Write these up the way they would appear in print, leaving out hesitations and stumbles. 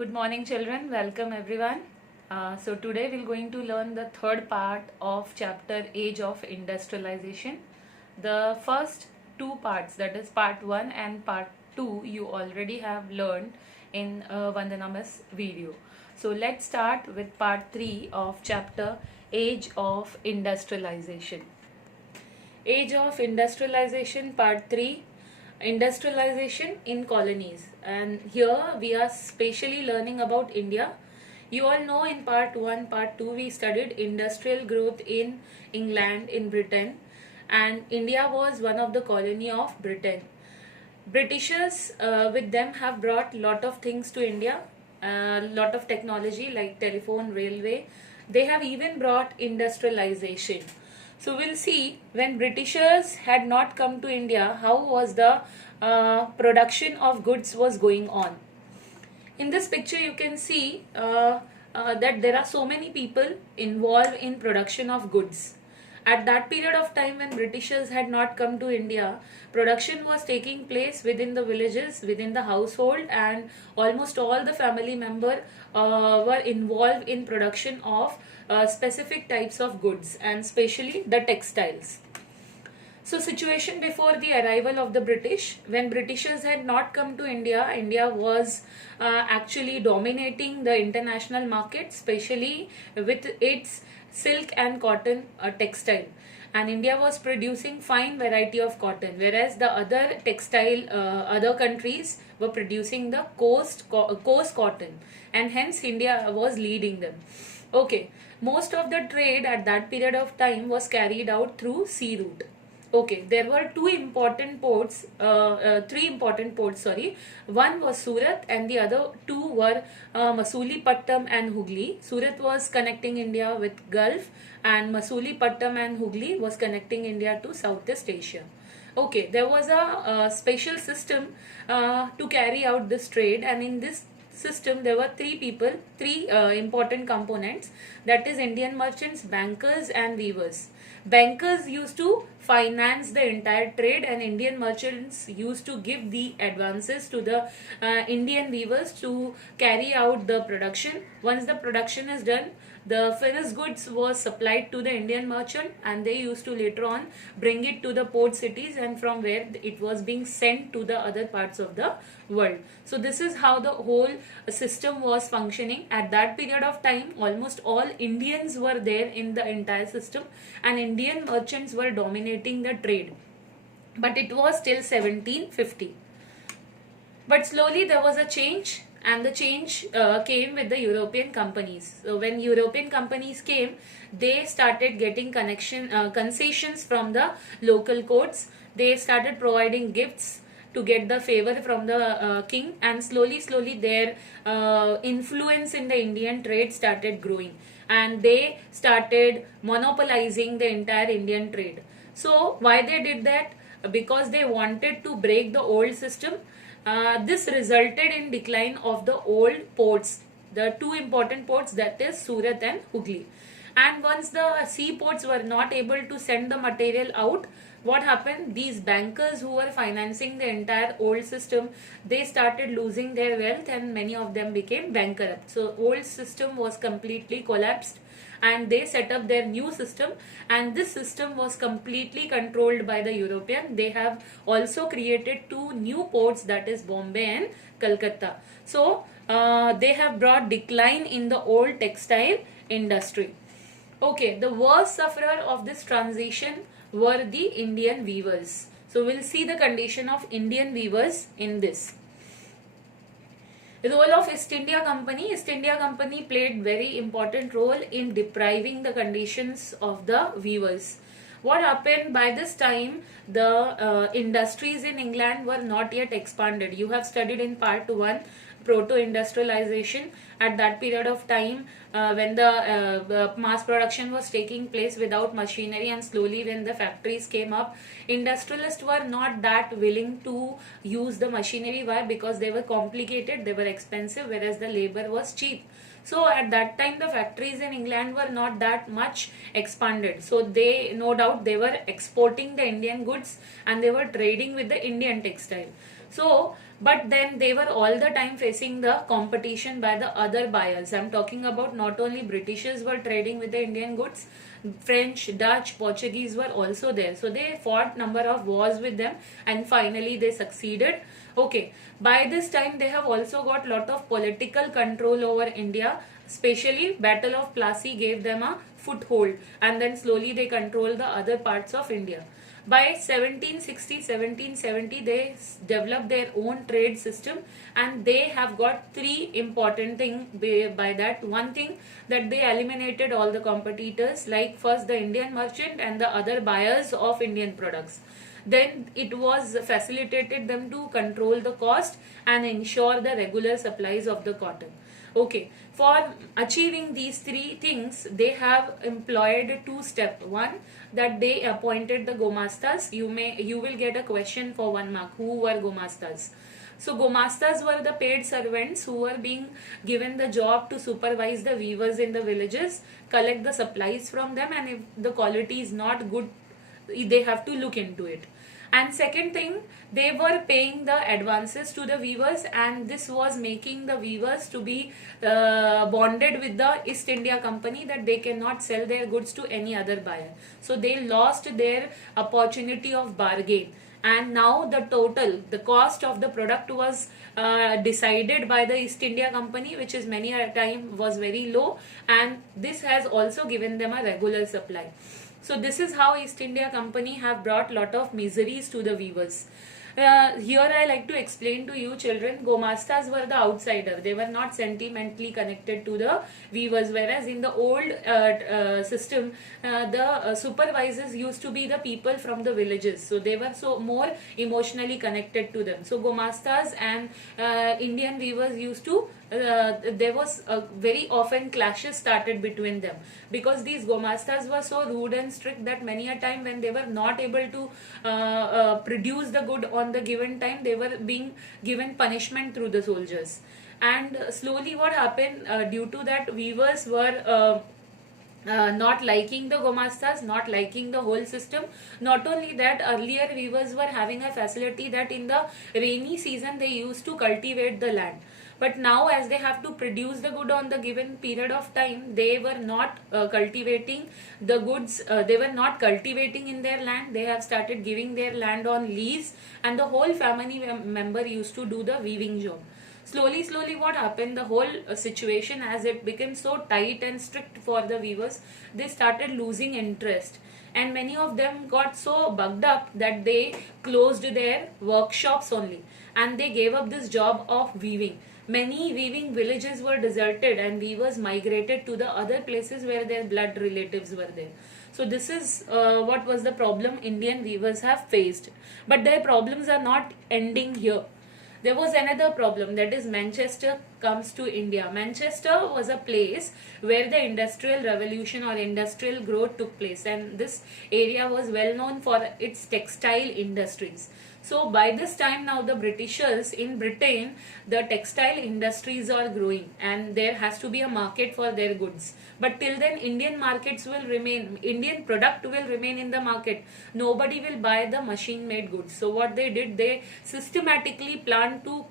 Good morning, children. Welcome, everyone. So today we're going to learn the third part of chapter Age of Industrialization. The first two parts, that is part 1 and part 2, you already have learned in Vandanama's video. So let's start with part 3 of chapter Age of Industrialization. Age of Industrialization, part 3, industrialization in colonies. And here we are specially learning about India. You all know in part 1, part 2 we studied industrial growth in England, in Britain, and India was one of the colony of Britain. Britishers with them have brought lot of things to India, lot of technology like telephone, railway. They have even brought industrialization. So we'll see when Britishers had not come to India, how was the production of goods was going on. In this picture you can see that there are so many people involved in production of goods. At that period of time when Britishers had not come to India, production was taking place within the villages, within the household, and almost all the family member were involved in production of specific types of goods, and especially the textiles. So situation before the arrival of the British, when Britishers had not come to India, India was actually dominating the international market, especially with its silk and cotton textile. And India was producing fine variety of cotton, whereas the other textile, other countries were producing the coarse cotton, and hence India was leading them. Okay, most of the trade at that period of time was carried out through sea route. Okay, there were three important ports, sorry. One was Surat and the other two were Masulipatam and Hooghly. Surat was connecting India with Gulf, and Masulipatam and Hooghly was connecting India to Southeast Asia. Okay, there was a special system to carry out this trade, and in this system there were three important components, that is Indian merchants, bankers and weavers. Bankers used to finance the entire trade, and Indian merchants used to give the advances to the Indian weavers to carry out the production. Once the production is done, the finished goods was supplied to the Indian merchant, and they used to later on bring it to the port cities, and from where it was being sent to the other parts of the world. So this is how the whole system was functioning. At that period of time, almost all Indians were there in the entire system, and Indian merchants were dominating the trade. But it was till 1750. But slowly there was a change, and the change came with the European companies. So when European companies came, they started getting concessions from the local courts. They started providing gifts to get the favor from the king, and slowly their influence in the Indian trade started growing, and they started monopolizing the entire Indian trade. So why they did that? Because they wanted to break the old system. This resulted in decline of the old ports, the two important ports, that is Surat and Hooghly. And once the seaports were not able to send the material out, what happened? These bankers who were financing the entire old system, they started losing their wealth, and many of them became bankrupt. So old system was completely collapsed, and they set up their new system, and this system was completely controlled by the European. They have also created two new ports, that is Bombay and Calcutta. So they have brought decline in the old textile industry. Okay, the worst sufferer of this transition were the Indian weavers. So we'll see the condition of Indian weavers in this. The role of East India Company. East India Company played very important role in depriving the conditions of the weavers. What happened? By this time, the industries in England were not yet expanded. You have studied in part 1 proto-industrialization. At that period of time, when the mass production was taking place without machinery, and slowly when the factories came up, industrialists were not that willing to use the machinery. Why? Because they were complicated, they were expensive, whereas the labor was cheap. So at that time the factories in England were not that much expanded. So they, no doubt, they were exporting the Indian goods, and they were trading with the Indian textile. So but then they were all the time facing the competition by the other buyers. I'm talking about not only Britishers were trading with the Indian goods, French, Dutch, Portuguese were also there. So they fought number of wars with them, and finally they succeeded. Okay, by this time they have also got lot of political control over India, especially Battle of Plassey gave them a foothold, and then slowly they control the other parts of India. By 1760, 1770, they developed their own trade system, and they have got three important things by that. One thing, that they eliminated all the competitors, like first the Indian merchant and the other buyers of Indian products. Then it was facilitated them to control the cost and ensure the regular supplies of the cotton. Okay, for achieving these three things, they have employed two steps. One, that they appointed the gomastas. You will get a question for 1 mark. Who were gomastas? So gomastas were the paid servants who were being given the job to supervise the weavers in the villages, collect the supplies from them, and if the quality is not good, they have to look into it. And second thing, they were paying the advances to the weavers, and this was making the weavers to be bonded with the East India Company, that they cannot sell their goods to any other buyer. So they lost their opportunity of bargain, and now the cost of the product was decided by the East India Company, which is many a time was very low, and this has also given them a regular supply. So this is how East India Company have brought lot of miseries to the weavers. Here I like to explain to you children, gomastas were the outsider. They were not sentimentally connected to the weavers, whereas in the old system, the supervisors used to be the people from the villages. So they were so more emotionally connected to them. So gomastas and Indian weavers used to there was very often clashes started between them, because these gomastas were so rude and strict that many a time when they were not able to produce the good on the given time, they were being given punishment through the soldiers. And slowly what happened, due to that, weavers were not liking the gomastas, not liking the whole system. Not only that, earlier weavers were having a facility that in the rainy season they used to cultivate the land, but now as they have to produce the good on the given period of time, they were not cultivating the goods, they were not cultivating in their land. They have started giving their land on lease, and the whole family member used to do the weaving job. Slowly what happened, the whole situation, as it became so tight and strict for the weavers, they started losing interest, and many of them got so bugged up that they closed their workshops only, and they gave up this job of weaving. Many weaving villages were deserted, and weavers migrated to the other places where their blood relatives were there. So this is what was the problem Indian weavers have faced. But their problems are not ending here. There was another problem, that is Manchester comes to India. Manchester was a place where the industrial revolution or industrial growth took place, and this area was well known for its textile industries. So by this time now, the Britishers in Britain, the textile industries are growing, and there has to be a market for their goods. But till then, Indian markets will remain, Indian product will remain in the market. Nobody will buy the machine made goods. So what they did, they systematically planned to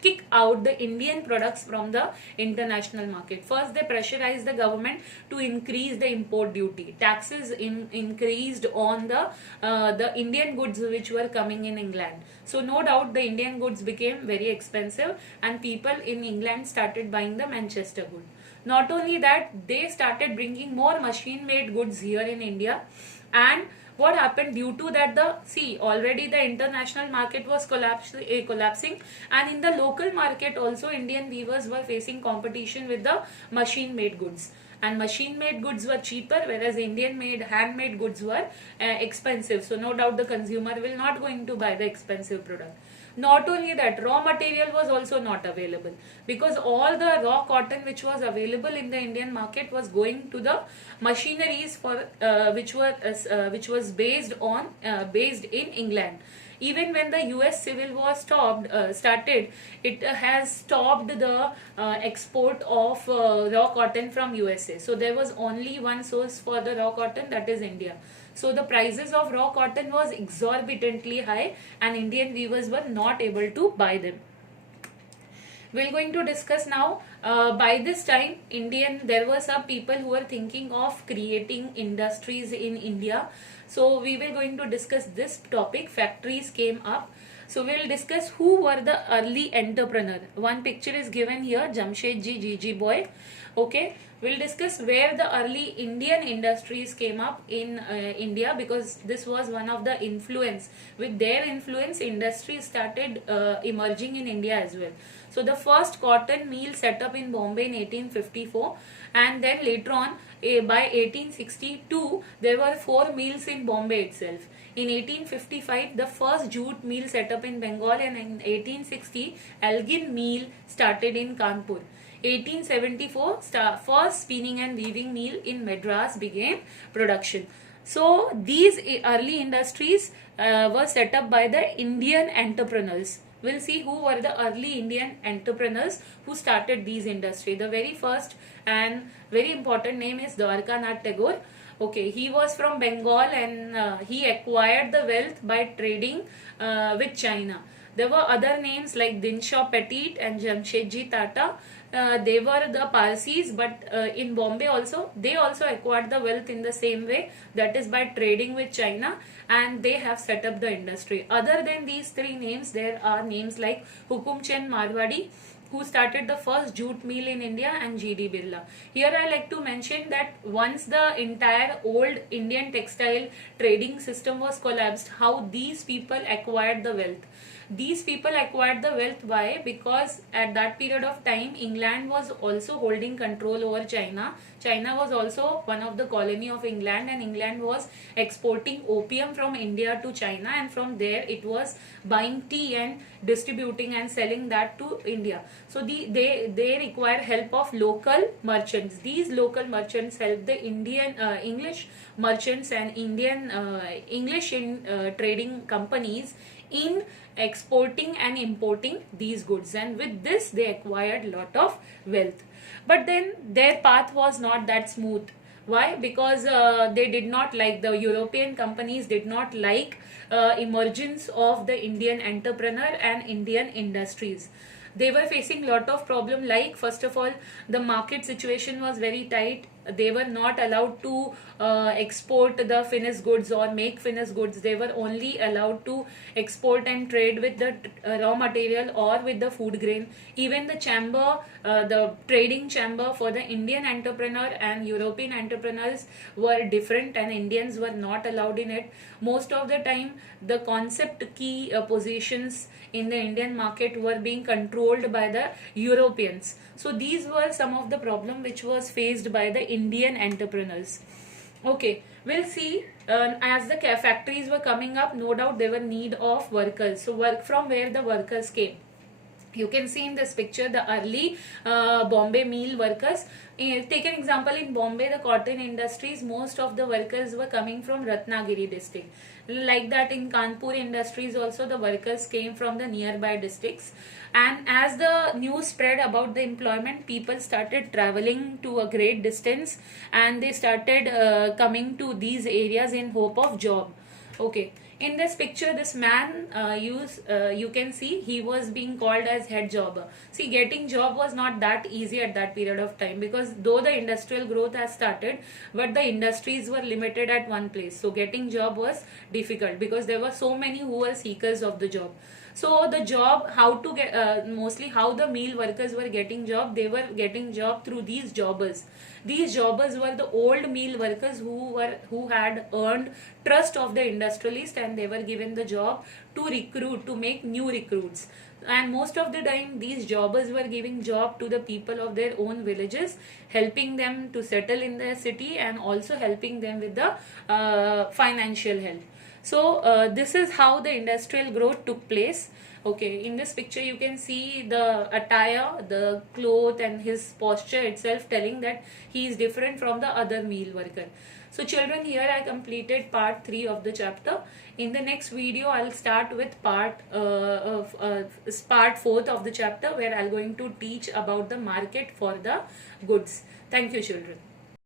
kick out the Indian products from the international market. First, they pressurized the government to increase the import duty. Taxes increased on the Indian goods which were coming in England. So no doubt the Indian goods became very expensive, and people in England started buying the Manchester good. Not only that, they started bringing more machine made goods here in India, and what happened, due to that, already the international market was collapsing, and in the local market also Indian weavers were facing competition with the machine made goods, and machine made goods were cheaper, whereas Indian made handmade goods were expensive. So no doubt the consumer will not going to buy the expensive product. Not only that, raw material was also not available, because all the raw cotton which was available in the Indian market was going to the machineries for which was based in England. Even when the US Civil War started, it has stopped the export of raw cotton from USA. So there was only one source for the raw cotton, that is India. So the prices of raw cotton was exorbitantly high and Indian weavers were not able to buy them. We're going to discuss now. By this time, there were some people who were thinking of creating industries in India. So we were going to discuss this topic. Factories came up. So we'll discuss who were the early entrepreneur. One picture is given here, Jamshedji Gigi Boy. Okay, we'll discuss where the early Indian industries came up in India, because this was one of the influence. With their influence, industries started emerging in India as well. So the first cotton mill set up in Bombay in 1854, and then later on by 1862 there were 4 mills in Bombay itself. In 1855 the first jute mill set up in Bengal, and in 1860 Elgin mill started in Kanpur. 1874 first spinning and weaving mill in Madras began production. So these early industries were set up by the Indian entrepreneurs. We'll see who were the early Indian entrepreneurs who started these industries. The very first and very important name is Dwarkanath Tagore. Okay, he was from Bengal, and he acquired the wealth by trading with China. There were other names like Dinshaw Petit and Jamshedji Tata. They were the Parsis, but in Bombay also, they also acquired the wealth in the same way, that is by trading with China, and they have set up the industry. Other than these 3 names, there are names like Hukumchand Marwadi, who started the first jute mill in India, and G.D. Birla. Here I like to mention that once the entire old Indian textile trading system was collapsed, how these people acquired the wealth. These people acquired the wealth. Why? Because at that period of time, England was also holding control over China. China was also one of the colony of England, and England was exporting opium from India to China, and from there it was buying tea and distributing and selling that to India. So they require help of local merchants. These local merchants help the Indian English merchants and Indian English trading companies in exporting and importing these goods, and with this they acquired lot of wealth. But then their path was not that smooth. Why? Because they did not like, the European companies did not like emergence of the Indian entrepreneur and Indian industries. They were facing lot of problem, like first of all, the market situation was very tight. They were not allowed to export the finished goods or make finished goods. They were only allowed to export and trade with the raw material or with the food grain. Even the chamber, the trading chamber for the Indian entrepreneur and European entrepreneurs were different, and Indians were not allowed in it. Most of the time, the concept key positions in the Indian market were being controlled by the Europeans. So these were some of the problem which was faced by the Indian entrepreneurs. Okay, we'll see. As the factories were coming up, no doubt there were need of workers. So work from where the workers came. You can see in this picture the early Bombay mill workers. Take an example, in Bombay, the cotton industries, most of the workers were coming from Ratnagiri district. Like that in Kanpur industries also, the workers came from the nearby districts. And as the news spread about the employment, people started traveling to a great distance, and they started coming to these areas in hope of job. Okay. In this picture, this man you can see he was being called as head jobber. See, getting job was not that easy at that period of time, because though the industrial growth has started, but the industries were limited at one place. So getting job was difficult because there were so many who were seekers of the job. So the job, how to get, mostly how the mill workers were getting job, they were getting job through these jobbers. These jobbers were the old mill workers who had earned trust of the industrialist, and they were given the job to recruit, to make new recruits. And most of the time these jobbers were giving job to the people of their own villages, helping them to settle in their city, and also helping them with the financial help. So this is how the industrial growth took place. Okay, in this picture you can see the attire, the cloth, and his posture itself telling that he is different from the other meal worker. So children, here I completed part 3 of the chapter. In the next video I'll start with part 4th of the chapter, where I'm going to teach about the market for the goods. Thank you, children.